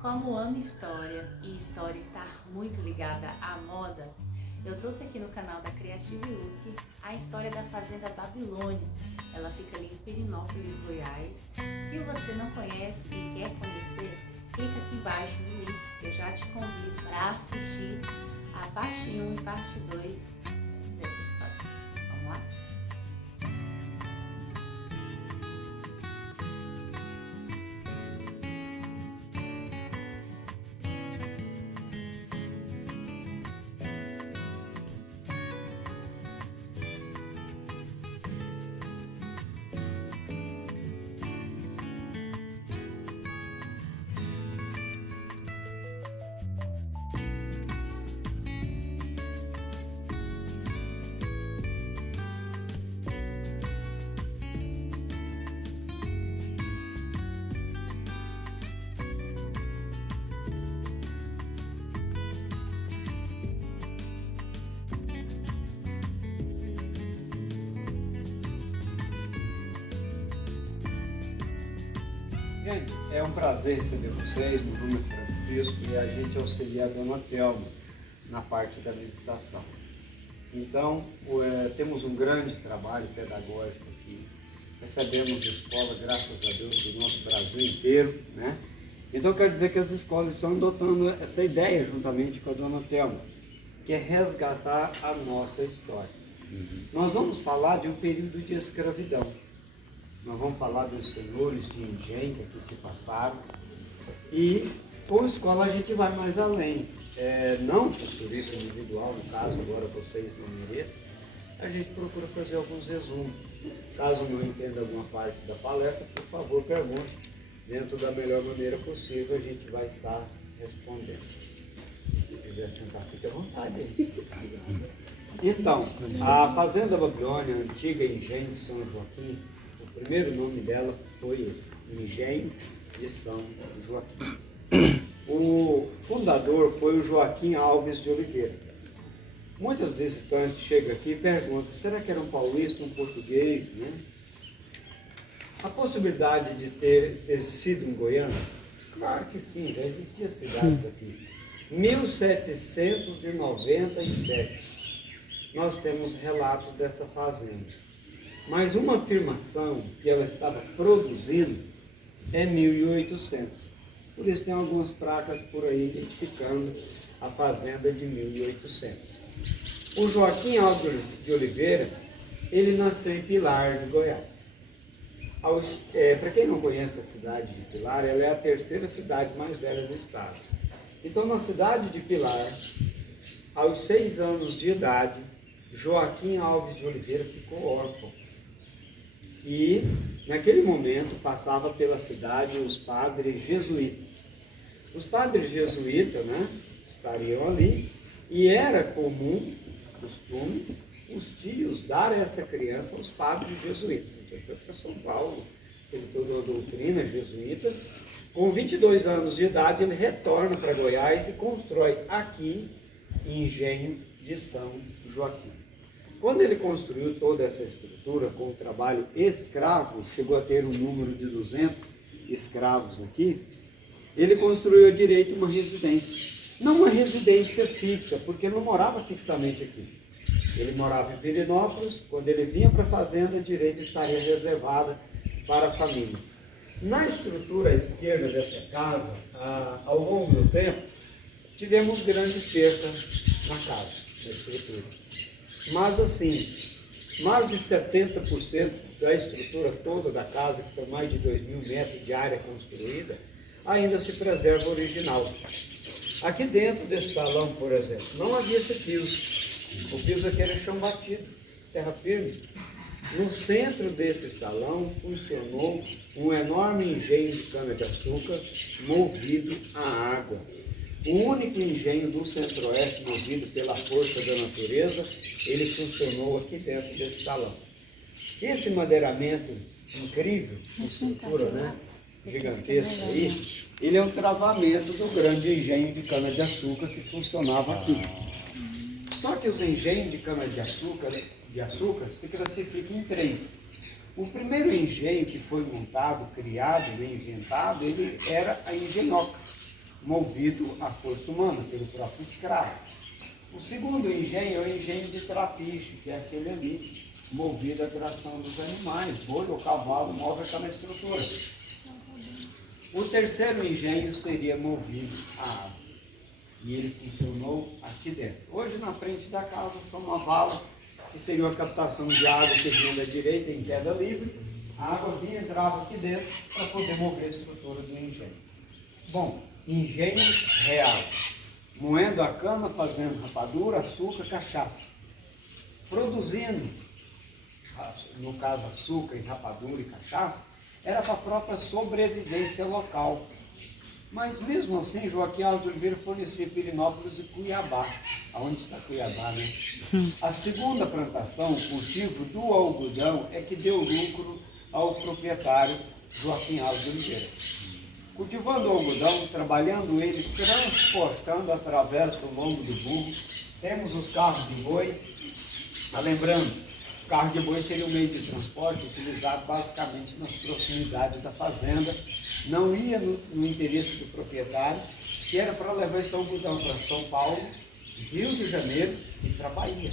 Como amo história e história está muito ligada à moda, eu trouxe aqui no canal da Creative Look a história da Fazenda Babilônia. Ela fica ali em Pirenópolis, Goiás. Se você não conhece e quer conhecer, clica aqui embaixo no link que eu já te convido para assistir a parte 1 e parte 2 dessa história. Vamos lá? Gente, é um prazer receber vocês. Meu nome é Francisco e a gente auxilia a Dona Thelma na parte da visitação. Então, temos um grande trabalho pedagógico aqui. Recebemos escola, graças a Deus, do nosso Brasil inteiro, né? Então, quero dizer que as escolas estão adotando essa ideia juntamente com a Dona Thelma, que é resgatar a nossa história. Nós vamos falar de um período de escravidão. Nós vamos falar dos senhores de engenho que aqui se passaram. E com a escola a gente vai mais além. Não costurista individual, no caso, agora vocês não mereçam, a gente procura fazer alguns resumos. Caso não entenda alguma parte da palestra, por favor, pergunte. Dentro da melhor maneira possível, a gente vai estar respondendo. Se quiser sentar, fique à vontade aí. Então, a Fazenda Babilônia, a antiga engenho de São Joaquim, o primeiro nome dela foi esse, Engenho de São Joaquim. O fundador foi o Joaquim Alves de Oliveira. Muitos visitantes chegam aqui e perguntam, será que era um paulista, um português, né? A possibilidade de ter sido um goiano? Claro que sim, já existiam cidades aqui. 1797, nós temos relatos dessa fazenda. Mas uma afirmação que ela estava produzindo é 1800. Por isso tem algumas placas por aí identificando a fazenda de 1800. O Joaquim Alves de Oliveira, ele nasceu em Pilar, de Goiás. Para quem não conhece a cidade de Pilar, ela é a terceira cidade mais velha do estado. Então, na cidade de Pilar, aos 6 anos de idade, Joaquim Alves de Oliveira ficou órfão. E, naquele momento, passava pela cidade os padres jesuítas. Os padres jesuítas, né, estariam ali, e era comum, costume, os tios darem essa criança aos padres jesuítas. Então, foi para São Paulo, teve toda a doutrina jesuíta. Com 22 anos de idade, ele retorna para Goiás e constrói aqui, Engenho de São Joaquim. Quando ele construiu toda essa estrutura com o trabalho escravo, chegou a ter um número de 200 escravos aqui, ele construiu direito uma residência. Não uma residência fixa, porque não morava fixamente aqui. Ele morava em Pirenópolis, quando ele vinha para a fazenda, a direita estaria reservada para a família. Na estrutura esquerda dessa casa, ao longo do tempo, tivemos grandes perdas na casa, na estrutura. Mas assim, mais de 70% da estrutura toda da casa, que são mais de 2.000 metros de área construída, ainda se preserva original. Aqui dentro desse salão, por exemplo, não havia esse piso. O piso aqui era chão batido, terra firme. No centro desse salão funcionou um enorme engenho de cana-de-açúcar movido a água. O único engenho do Centro-Oeste movido pela força da natureza, ele funcionou aqui dentro desse salão. Esse madeiramento incrível, estrutura, né, gigantesca aí, ele é um travamento do grande engenho de cana-de-açúcar que funcionava aqui. Só que os engenhos de cana-de-açúcar se classificam em 3. O primeiro engenho que foi montado, criado, inventado, ele era a engenhoca. movido à força humana, pelo próprio escravo. O segundo engenho é o engenho de trapiche, que é aquele ali, movido à tração dos animais, boi ou cavalo move aquela estrutura. O terceiro engenho seria movido à água, e ele funcionou aqui dentro. Hoje, na frente da casa, são uma vala, que seria uma captação de água que vinha da direita em queda livre. A água vinha, entrava aqui dentro para poder mover a estrutura do engenho. Bom, engenho real. Moendo a cana, fazendo rapadura, açúcar, cachaça. Produzindo, no caso açúcar e rapadura e cachaça, era para a própria sobrevivência local. Mas mesmo assim, Joaquim Alves de Oliveira fornecia Pirenópolis e Cuiabá. Aonde está Cuiabá, né? A segunda plantação, o cultivo do algodão, é que deu lucro ao proprietário Joaquim Alves de Oliveira. Cultivando o algodão, trabalhando ele, transportando através do lombo do burro, temos os carros de boi. Lembrando, o carro de boi seria um meio de transporte utilizado basicamente nas proximidades da fazenda, não ia no interesse do proprietário, que era para levar esse algodão para São Paulo, Rio de Janeiro e para Bahia.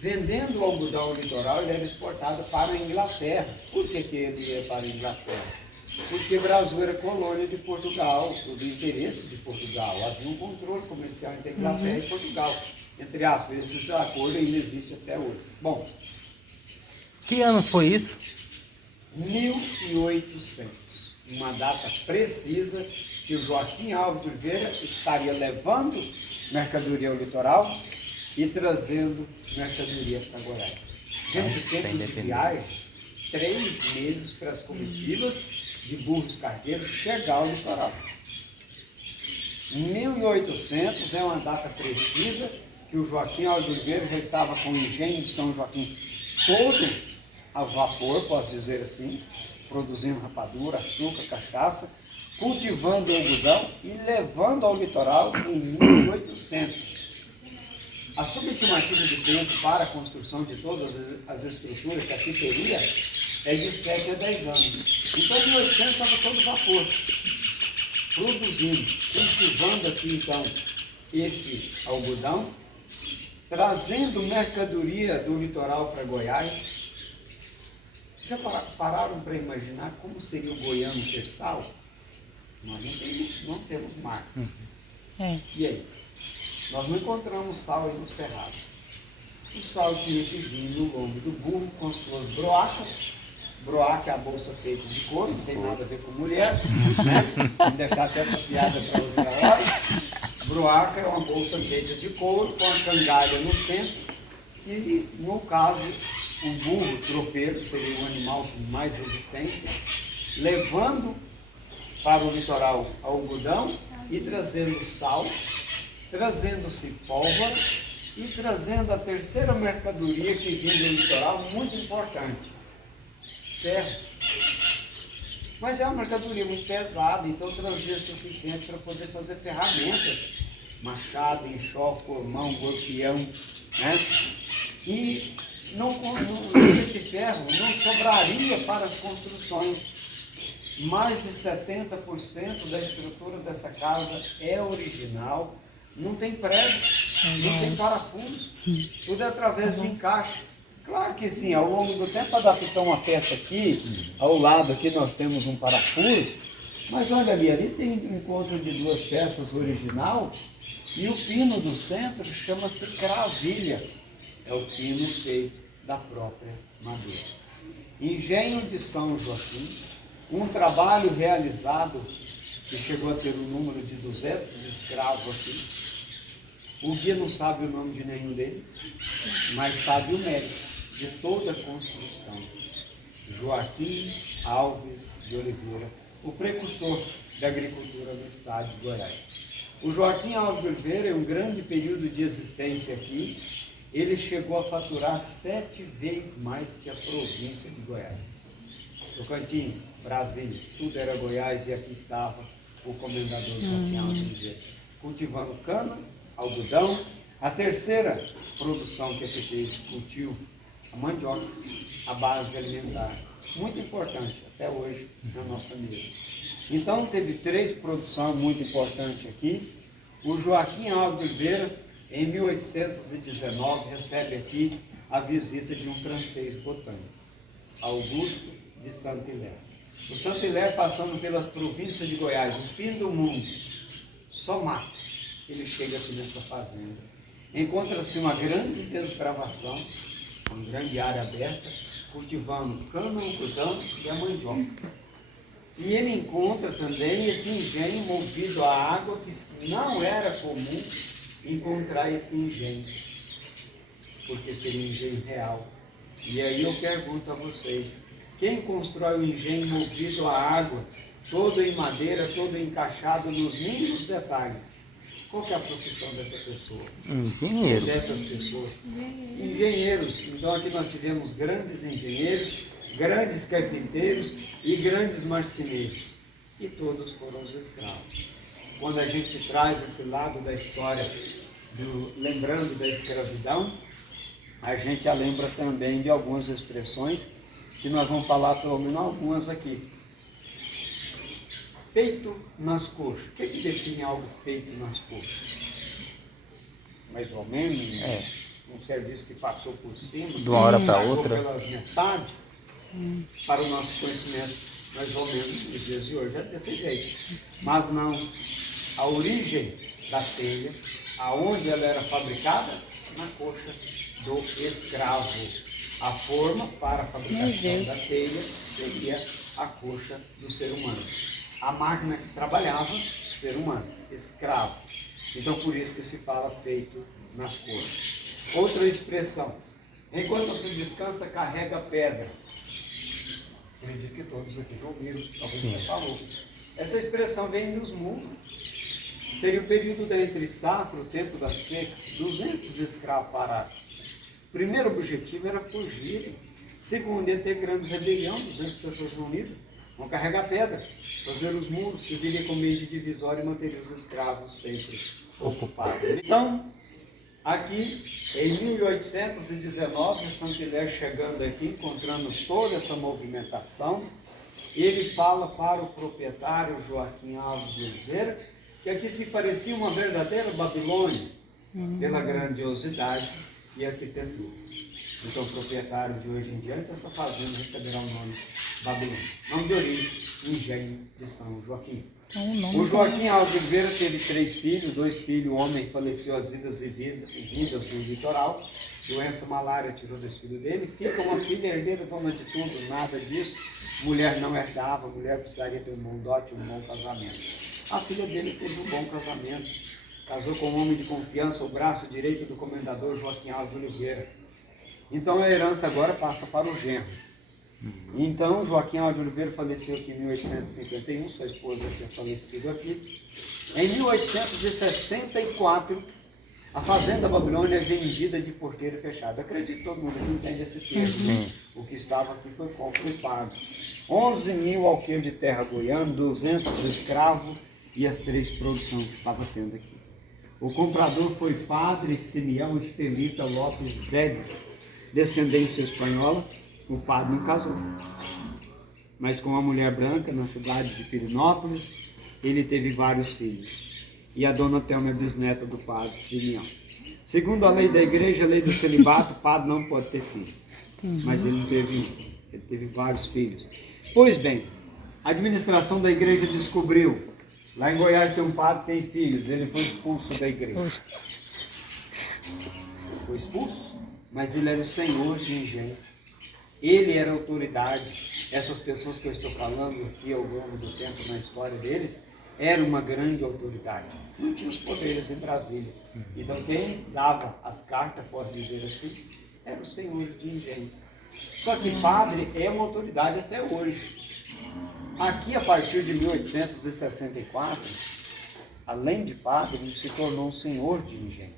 Vendendo o algodão ao litoral, ele era exportado para a Inglaterra. Por que ele ia para a Inglaterra? Porque o Brasil era colônia de Portugal, do interesse de Portugal. Havia um controle comercial entre a Inglaterra e Portugal. Entre aspas, esse acordo ainda existe até hoje. Bom, que ano foi isso? 1800. Uma data precisa que o Joaquim Alves de Oliveira estaria levando mercadoria ao litoral e trazendo mercadoria para Goiás. Gente, tempo de viagem, 3 meses para as comitivas de burros cargueiros chegar ao litoral. 1800 é uma data precisa que o Joaquim Alves de Oliveira já estava com o engenho de São Joaquim todo a vapor, posso dizer assim, produzindo rapadura, açúcar, cachaça, cultivando algodão e levando ao litoral em 1800. A subestimativa de tempo para a construção de todas as estruturas que aqui teria é de 7 a 10 anos. Então, em 1800 estava todo vapor, produzindo, cultivando aqui então esse algodão, trazendo mercadoria do litoral para Goiás. Já pararam para imaginar como seria o goiano ter sal? Nós não temos mar. E aí? Nós não encontramos sal aí no cerrado. O sal tinha que vir no lombo do burro com suas broacas. Broaca é a bolsa feita de couro, não tem nada a ver com mulher, né? Vamos deixar até essa piada para outra hora. Broaca é uma bolsa feita de couro com a cangalha no centro e, no caso, o burro tropeiro seria o animal com mais resistência, levando para o litoral algodão e trazendo sal, trazendo-se pólvora e trazendo a terceira mercadoria que vinha do litoral, muito importante, ferro. Mas é uma mercadoria muito pesada, então trazia o suficiente para poder fazer ferramentas, machado, enxó, formão, gorpião, né? E esse ferro não sobraria para as construções. Mais de 70% da estrutura dessa casa é original, não tem prego, não tem parafuso, tudo é através de encaixe. Claro que sim, ao longo do tempo adaptar uma peça aqui, ao lado aqui nós temos um parafuso, mas olha ali tem um encontro de 2 peças original e o pino do centro chama-se cravilha, é o pino feito da própria madeira. Engenho de São Joaquim, um trabalho realizado que chegou a ter um número de 200 escravos aqui. O guia não sabe o nome de nenhum deles, mas sabe o mérito de toda a construção. Joaquim Alves de Oliveira, o precursor da agricultura no estado de Goiás. O Joaquim Alves de Oliveira, em um grande período de existência aqui, ele chegou a faturar 7 vezes mais que a província de Goiás. Tocantins, Brasília, tudo era Goiás e aqui estava o comendador Joaquim Alves de Oliveira, cultivando cana, algodão. A terceira produção que aqui fez, cultivo, a mandioca, a base alimentar, muito importante até hoje na nossa mesa. Então teve 3 produções muito importantes aqui. O Joaquim Alves de Oliveira, em 1819, recebe aqui a visita de um francês botânico, Augusto de Saint-Hilaire. O Saint-Hilaire, passando pelas províncias de Goiás, o fim do mundo, só mato, ele chega aqui nessa fazenda. Encontra-se uma grande desbravação, uma grande área aberta, cultivando cana-algodão e a mandioca. E ele encontra também esse engenho movido à água, que não era comum encontrar esse engenho, porque seria um engenho real. E aí eu pergunto a vocês, quem constrói o engenho movido à água, todo em madeira, todo encaixado nos mínimos detalhes? Qual que é a profissão dessa pessoa? Engenheiro. Dessas pessoas? Engenheiros. Então aqui nós tivemos grandes engenheiros, grandes carpinteiros e grandes marceneiros. E todos foram os escravos. Quando a gente traz esse lado da história, lembrando da escravidão, a gente a lembra também de algumas expressões, que nós vamos falar pelo menos algumas aqui. Feito nas coxas. O que define algo feito nas coxas? Mais ou menos, um serviço que passou por cima, de uma hora para outra, pelas metades, para o nosso conhecimento, mais ou menos nos dias de hoje é desse jeito. Mas não, a origem da telha, aonde ela era fabricada, na coxa do escravo. A forma para a fabricação da telha seria a coxa do ser humano. A máquina que trabalhava, ser humano, escravo. Então por isso que se fala feito nas coxas. Outra expressão, enquanto você descansa, carrega pedra. Acredito que todos aqui já ouviram, talvez você falou. Essa expressão vem dos mundos. Seria o período da entre-safra, o tempo da seca, 200 escravos parados. O primeiro objetivo era fugirem. Segundo, ia ter grandes rebelião, 200 pessoas reunidas. Vão carregar pedra, fazer os muros, serviria como meio de divisória e manter os escravos sempre ocupados. Então, aqui, em 1819, Saint-Hilaire chegando aqui, encontrando toda essa movimentação, ele fala para o proprietário Joaquim Alves de Oliveira que aqui se parecia uma verdadeira Babilônia, pela grandiosidade e arquitetura. Então, o proprietário de hoje em diante, essa fazenda receberá o nome Babilônia. Nome de origem, Engenho de São Joaquim. O Joaquim Alves de Oliveira teve 3 filhos, 2 filhos, o homem faleceu as idas e vindas do litoral, doença malária tirou desse filho dele, fica uma filha herdeira, dona de tudo, nada disso, mulher não herdava, mulher precisaria ter um bom dote, um bom casamento. A filha dele teve um bom casamento, casou com um homem de confiança, o braço direito do comendador Joaquim Alves de Oliveira. Então a herança agora passa para o genro. Então Joaquim Alves de Oliveira faleceu aqui em 1851, sua esposa tinha falecido aqui. Em 1864, a fazenda Babilônia é vendida de porteiro fechado. Acredito que todo mundo aqui entende esse termo. O que estava aqui foi compra e pago. 11 mil alqueires de terra goiana, 200 escravos e as 3 produções que estava tendo aqui. O comprador foi padre Simeão Estelita Lopes Zédio, descendência espanhola. O padre não casou, mas com uma mulher branca na cidade de Pirinópolis, ele teve vários filhos. E a dona Thelma é bisneta do padre Simeão. Segundo a lei da igreja, a lei do celibato, o padre não pode ter filho. Mas ele teve vários filhos. Pois bem, a administração da igreja descobriu, lá em Goiás tem um padre que tem filhos, ele foi expulso da igreja. Foi expulso, mas ele era o senhor de Engenho. Ele era autoridade. Essas pessoas que eu estou falando aqui ao longo do tempo na história deles, era uma grande autoridade. Não tinha os poderes em Brasília. Então quem dava as cartas, pode dizer assim, era o senhor de Engenho. Só que padre é uma autoridade até hoje. Aqui, a partir de 1864, além de padre, ele se tornou um senhor de Engenho.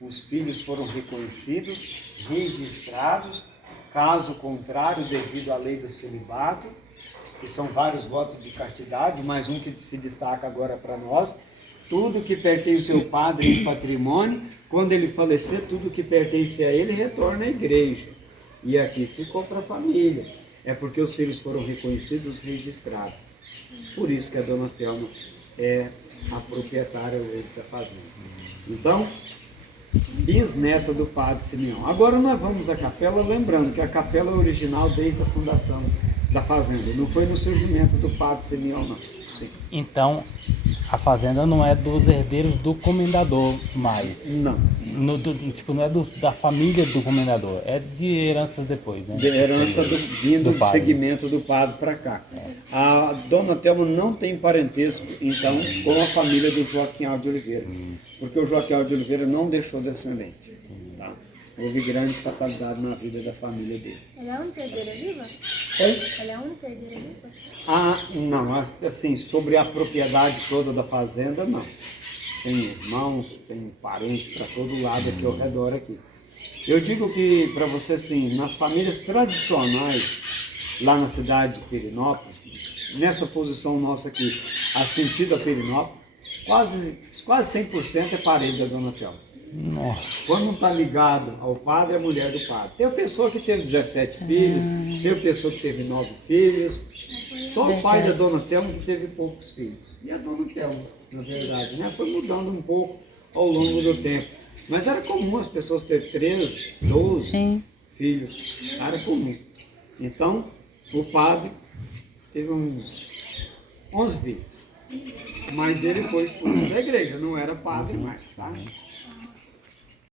Os filhos foram reconhecidos, registrados. Caso contrário, devido à lei do celibato, que são vários votos de castidade, mas um que se destaca agora para nós, tudo que pertence ao padre em patrimônio, quando ele falecer, tudo que pertence a ele retorna à igreja. E aqui ficou para a família. É porque os filhos foram reconhecidos, registrados. Por isso que a dona Telma é a proprietária hoje da fazenda. Então, bisneta do padre Simeão. Agora nós vamos à capela, lembrando que a capela é original desde a fundação da fazenda. Não foi no surgimento do padre Simeão, não. Sim. Então, a fazenda não é dos herdeiros do comendador mais. Não. Tipo, não é da família do comendador. É de heranças depois, né? De herança vindo do padre. segmento do padre para cá. A dona Telma não tem parentesco, então, com a família do Joaquim Alves de Oliveira. Porque o Joaquim Alves de Oliveira não deixou descendente. Tá? Houve grandes fatalidades na vida da família dele. Ela é a única herdeira viva? Oi? Ela é a única herdeira viva? Ah, não, assim, sobre a propriedade toda da fazenda, não. Tem irmãos, tem parentes para todo lado aqui ao redor aqui. Eu digo que, para você, assim, nas famílias tradicionais, lá na cidade de Perinópolis, nessa posição nossa aqui, a sentido a Perinópolis, quase 100% é parente da dona Telma. Nossa. Quando não está ligado ao padre, é a mulher do padre. Tem pessoa que teve 17 filhos, tem pessoa que teve 9 filhos. Só o pai da dona Telma que teve poucos filhos. E a dona Telma, na verdade, né? Foi mudando um pouco ao longo do tempo. Mas era comum as pessoas terem 13, 12 filhos. Era comum. Então, o padre teve uns 11 filhos. Mas ele foi expulso da igreja, não era padre mais, tá?